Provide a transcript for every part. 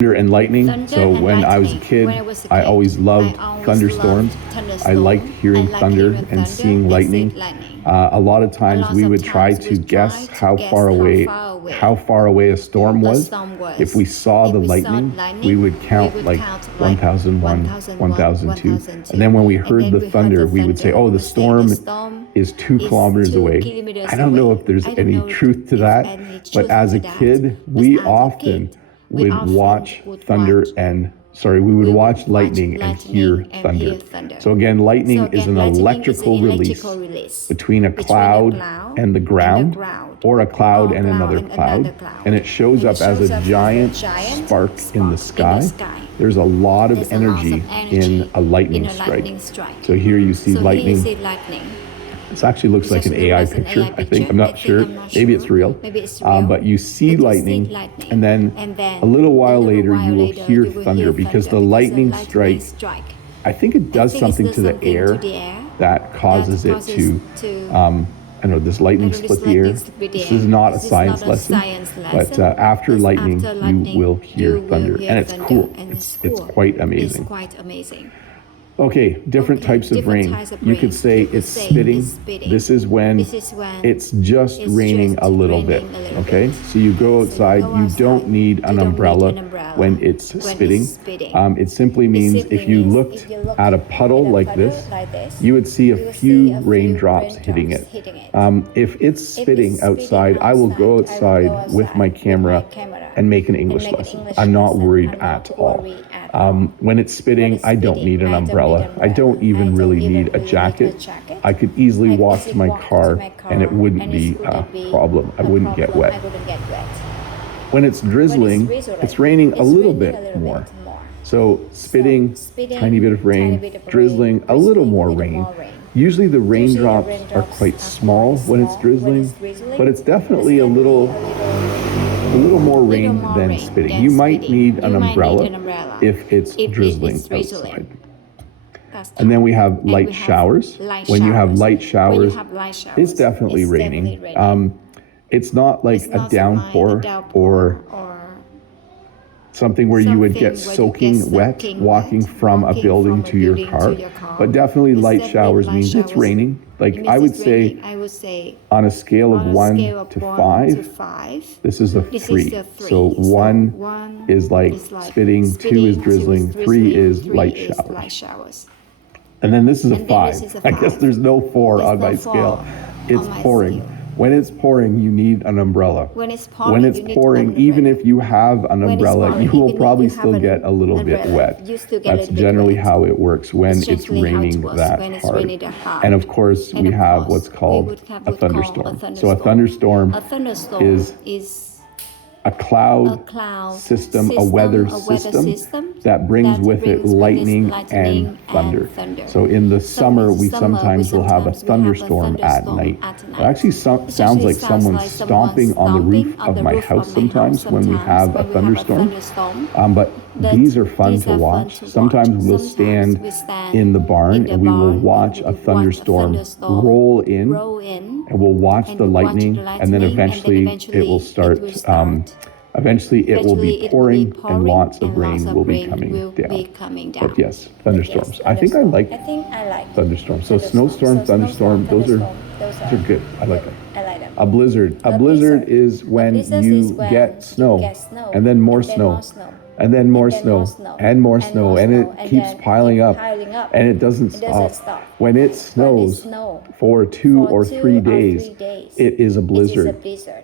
Thunder and lightning. So when I was a kid, I always loved thunderstorms. I liked hearing thunder and seeing lightning. A lot of times we would try to guess how far away a storm was. If we saw the lightning, we would count like 1001, 1002. And then when we heard the thunder, we would say, oh, the storm is 2 kilometers away. I don't know if there's any truth to that, but as a kid, we often would watch we would watch lightning and hear thunder. So again, lightning is an electrical release between a cloud and the ground, or a cloud and another cloud, and it shows up as a giant spark in the sky. There's a lot of energy in a lightning strike. So here you see lightning. This actually looks like an AI picture, I think. I'm not sure. Maybe it's real. But you see lightning, and then a little while later, you will hear thunder, because the lightning strike, I think it does something to the air that causes it to, I know, does lightning split the air? This is not a science lesson, but after lightning, you will hear thunder. And it's cool. It's quite amazing. Okay, different types of rain. You could say it's spitting. This is when it's just raining a little bit, okay? So you go outside, you don't need an umbrella when it's spitting. It simply means if you looked at a puddle like this, you would see a few raindrops hitting it. If it's spitting outside, I will go outside with my camera and make an English lesson. I'm not worried at all. When it's spitting, I don't need an umbrella. I don't even really need a jacket. I could easily walk to my car and it wouldn't be a problem. I wouldn't get wet. When it's drizzling, it's raining a little bit more. So spitting, tiny bit of rain, drizzling, a little more rain. Usually the raindrops are quite small when it's drizzling, but it's definitely a little more rain than spitting. You might need an umbrella if it's drizzling outside. And then we have light showers. When you have light showers, it's definitely raining. It's not like a downpour or something where you would get soaking wet walking from a building to your car. But definitely light showers means it's raining. Like I would say on a scale of 1 to 5, this is a 3. So 1 is like spitting, 2 is drizzling, 3 is light showers. And then this is a 5. I guess there's no 4 on my scale. It's pouring. When it's pouring, you need an umbrella. When it's pouring, even if you have an umbrella, you will probably still get a little bit wet. That's generally how it works when it's raining that hard. And of course, we have what's called a thunderstorm. So a thunderstorm is a cloud system, a weather system that brings with it lightning and thunder. So in the summer, we sometimes will have a thunderstorm at night. It actually sounds like someone stomping on the roof of my house sometimes when we have a thunderstorm. But these are fun to watch. Sometimes we'll stand in the barn and we will watch a thunderstorm roll in, and we'll watch the lightning, and then eventually it will start. Eventually it will be pouring and lots of rain will be coming down. But yes, thunderstorms. I think I like thunderstorms. So snowstorm, thunderstorm, those are good. I like them. A blizzard. A blizzard is when you get snow and then more snow. And then more snow, and more snow, and it keeps piling up, and it doesn't stop. When it snows for 2 or 3 days, it is a blizzard.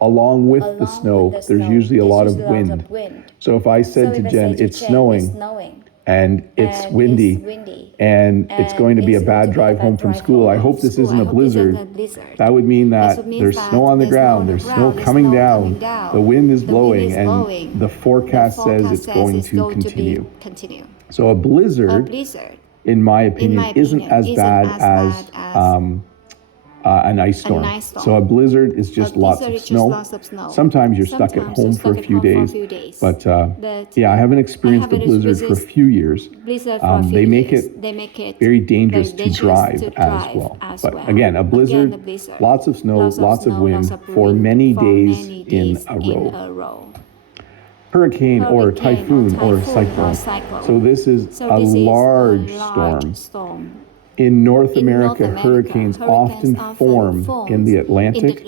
Along with the snow, there's usually a lot of wind. So if I said to Jen, it's snowing, and it's windy, and it's going to be a bad drive home from school, I hope this isn't a blizzard. That would mean that there's snow on the ground, there's snow coming down, the wind is blowing, and the forecast says it's going to continue. So a blizzard, in my opinion, isn't as bad as an ice storm. So a blizzard is just lots of snow. Sometimes you're stuck at home for a few days. But yeah, I haven't experienced a blizzard for a few years. They make it very dangerous to drive as well. But again, a blizzard, lots of snow, lots of wind for many days in a row. hurricane or typhoon or cyclone. So this is a large storm. In North America, hurricanes often form in the Atlantic,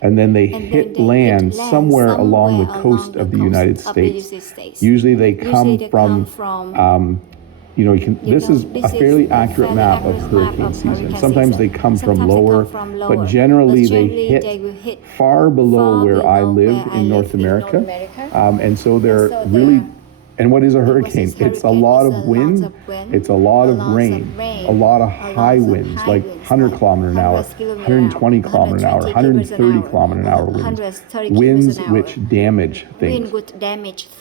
and then they hit land somewhere along the coast of the United States. Usually they come from, this is a fairly accurate map of hurricane season. Sometimes they come from lower, but generally they hit far below where I live in North America. And so they're really, and what is a hurricane? It's a lot of wind, it's a lot of rain, a lot of high winds, like 100 kilometer an hour, 120 kilometer an hour, 130 kilometer an hour winds which damage things.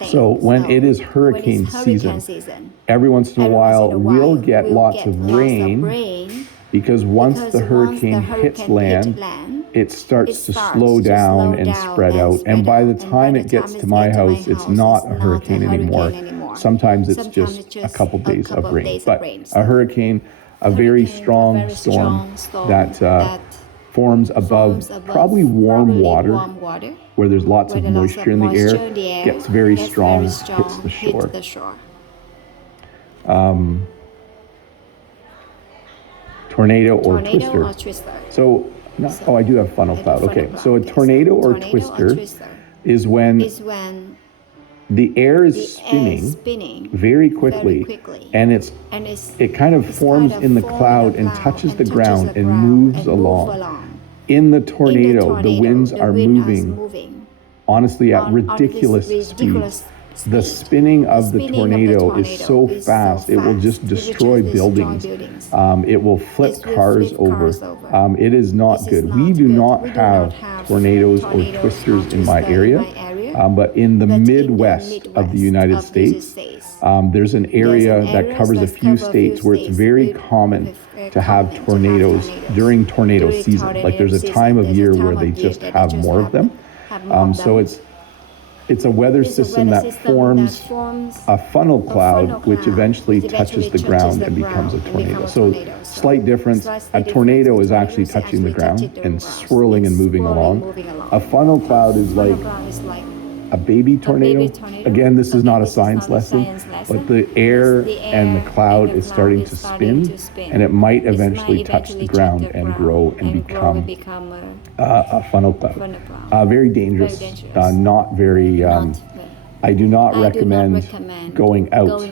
So when it is hurricane season, every once in a while we'll get lots of rain, because once the hurricane hits land, it starts to slow down and spread out. And by the time it gets to my house, it's not a hurricane anymore. Sometimes it's just a couple days of rain. But a hurricane, a very strong storm that forms above probably warm water, where there's lots of moisture in the air, gets very strong, hits the shore. Tornado or twister. So, I do have funnel cloud. Okay, so a tornado or twister is when the air is spinning very quickly, and it kind of forms in the cloud and touches the ground and moves along. In the tornado, the winds are moving, honestly, at ridiculous speeds. The spinning of the tornado is so fast, it will just destroy buildings. It will flip cars over. It is not good. We do not have tornadoes or twisters in my area, but in the Midwest of the United States, there's an area that covers a few states where it's very common to have tornadoes during tornado season. Like there's a time of year where they just have more of them. So it's a weather system that forms a funnel cloud, which eventually touches the ground and becomes a tornado. So slight difference, a tornado is actually touching the ground and swirling and moving along. A funnel cloud is like a baby tornado. Again, this is not a science lesson, but the air and the cloud is starting to spin, and it might eventually touch the ground and grow and become a funnel cloud. Very dangerous, not very, I do not recommend going out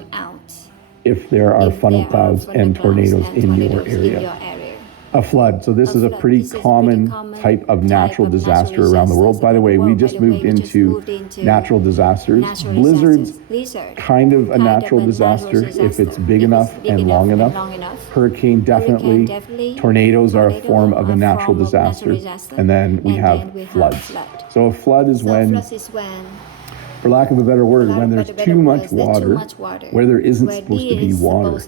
if there are funnel clouds and tornadoes in your area. A flood. So this is a pretty common type of natural disaster around the world. By the way, we just moved into natural disasters. Blizzards, kind of a natural disaster if it's big enough and long enough. Hurricane, definitely. Tornadoes are a form of a natural disaster. And then we have floods. So a flood is when, for lack of a better word, when there's too much water where there isn't supposed to be water.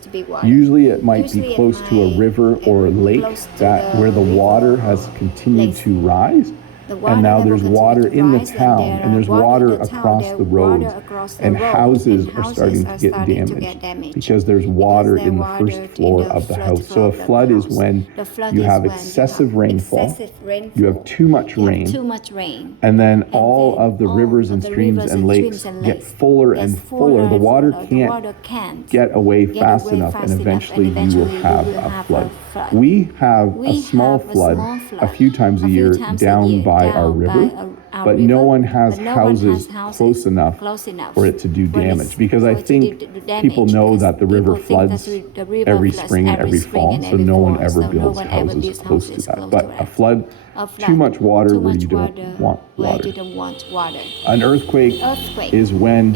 Usually it might be close to a river or a lake where the water has continued to rise. And now there's water in the town, and there's water across the roads, and houses are starting to get damaged because there's water in the first floor of the house. So a flood is when you have excessive rainfall, you have too much rain, and then all of the rivers and streams and lakes get fuller and fuller. The water can't get away fast enough, and eventually you will have a flood. We have a small flood a few times a year down by our river, but no one has houses close enough for it to do damage, because I think people know that the river floods every spring and every fall, so no one ever builds houses close to that. But a flood, too much water where you don't want water. An earthquake is when,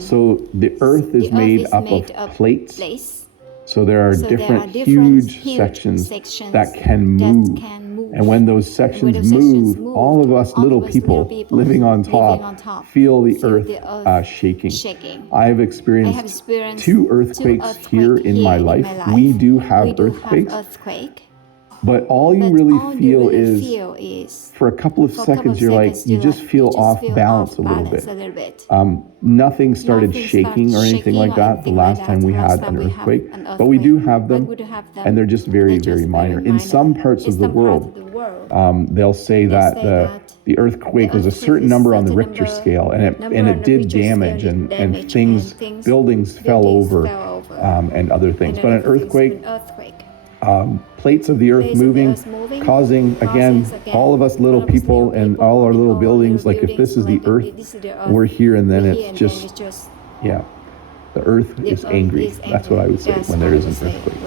so the earth is made up of plates. So there are different huge sections that can move. And when those sections move, all of us little people living on top feel the earth shaking. I've experienced 2 earthquakes here in my life. We do have earthquakes. But all you really feel is, for a couple of seconds, you're like, you just feel off balance a little bit. Nothing started shaking or anything like that the last time we had an earthquake, but we do have them, and they're just very, very minor. In some parts of the world, they'll say that the earthquake was a certain number on the Richter scale, and it did damage, and things, buildings fell over, and other things. But an earthquake, plates of the earth moving, causing, again, all of us little people and all our little buildings, like if this is the earth, we're here, and then it's just, yeah. The earth is angry. That's what I would say when there is an earthquake.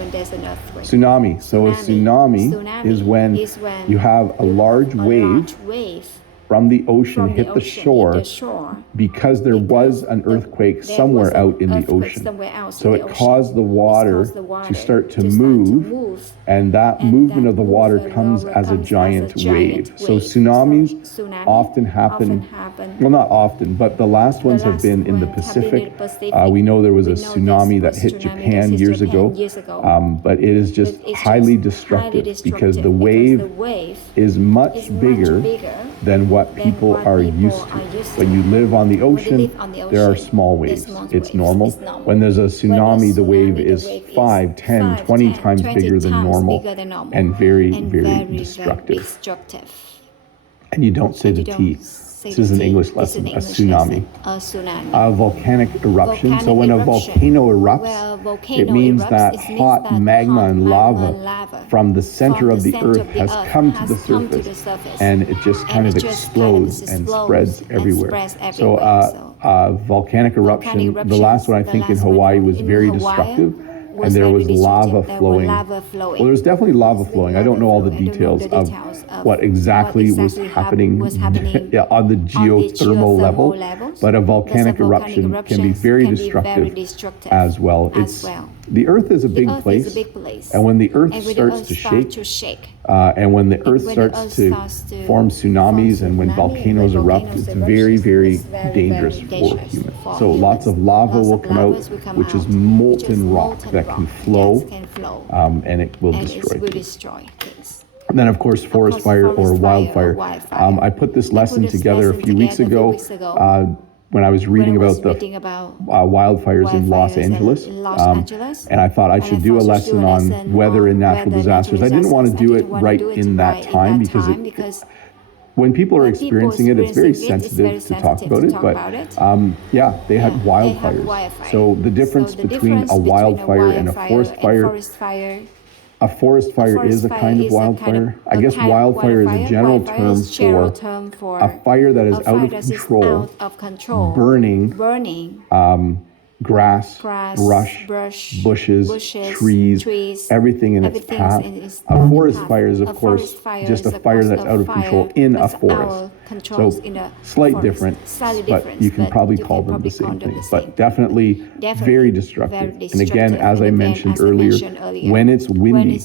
Tsunami. So a tsunami is when you have a large wave from the ocean hit the shore because there was an earthquake somewhere out in the ocean. So it caused the water to start to move, and that movement of the water comes as a giant wave. So tsunamis often happen, well, not often, but the last ones have been in the Pacific. We know there was a tsunami that hit Japan years ago, but it is just highly destructive because the wave is much bigger than what people are used to. When you live on the ocean, there are small waves. It's normal. When there's a tsunami, the wave is 5, 10, 20 times bigger than normal and very, very destructive. And you don't say the T. This is an English lesson, a tsunami. A volcanic eruption. So when a volcano erupts, it means that hot magma and lava from the center of the earth has come to the surface, and it just kind of explodes and spreads everywhere. So a volcanic eruption, the last one I think in Hawaii was very destructive. And there was lava flowing. Well, there was definitely lava flowing. I don't know all the details of what exactly was happening on the geothermal level, but a volcanic eruption can be very destructive as well. The earth is a big place, and when the earth starts to shake, and when the earth starts to form tsunamis, and when volcanoes erupt, it's very, very dangerous for humans. So lots of lava will come out, which is molten rock that can flow, and it will destroy things. And then, of course, forest fire or wildfire. I put this lesson together a few weeks ago when I was reading about the wildfires in Los Angeles. And I thought I should do a lesson on weather and natural disasters. I didn't want to do it right in that time because when people are experiencing it, it's very sensitive to talk about it. But yeah, they had wildfires. So the difference between a wildfire and a forest fire. A forest fire is a kind of wildfire. I guess wildfire is a general term for a fire that is out of control, burning grass, brush, bushes, trees, everything in its path. A forest fire is, of course, just a fire that's out of control in a forest. So slight difference, but you can probably call them the same thing. But definitely very destructive. And again, as I mentioned earlier, when it's windy,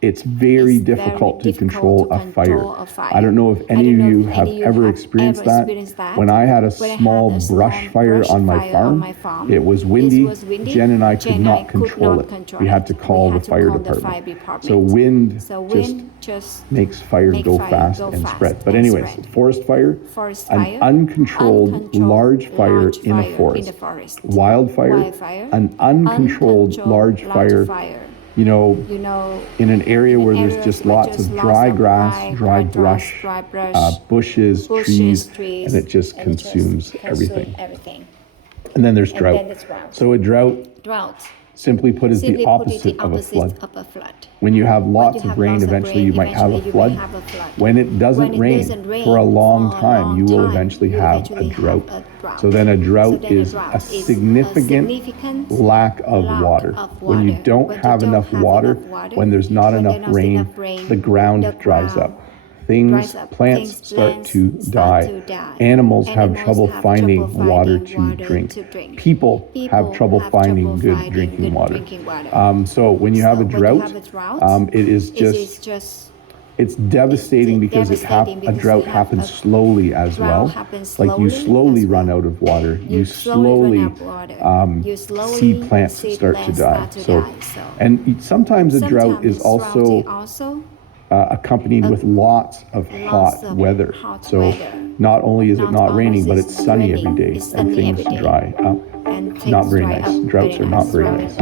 it's very difficult to control a fire. I don't know if any of you have ever experienced that. When I had a small brush fire on my farm, it was windy. Jen and I could not control it. We had to call the fire department. So wind just makes fire go fast and spread. But anyways, forest fire, an uncontrolled large fire in a forest. Wildfire, an uncontrolled large fire, in an area where there's just lots of dry grass, dry brush, bushes, trees, and it just consumes everything. And then there's drought. So a drought, simply put, is the opposite of a flood. When you have lots of rain, eventually you might have a flood. When it doesn't rain for a long time, you will eventually have a drought. So then a drought is a significant lack of water. When you don't have enough water, when there's not enough rain, the ground dries up. Plants start to die. Animals have trouble finding water to drink. People have trouble finding good drinking water. So when you have a drought, it is just, it's devastating because a drought happens slowly as well. Like you slowly run out of water. You slowly see plants start to die. And sometimes a drought is also accompanied with lots of hot weather. So not only is it not raining, but it's sunny every day and things dry up. Not very nice. Droughts are not very nice.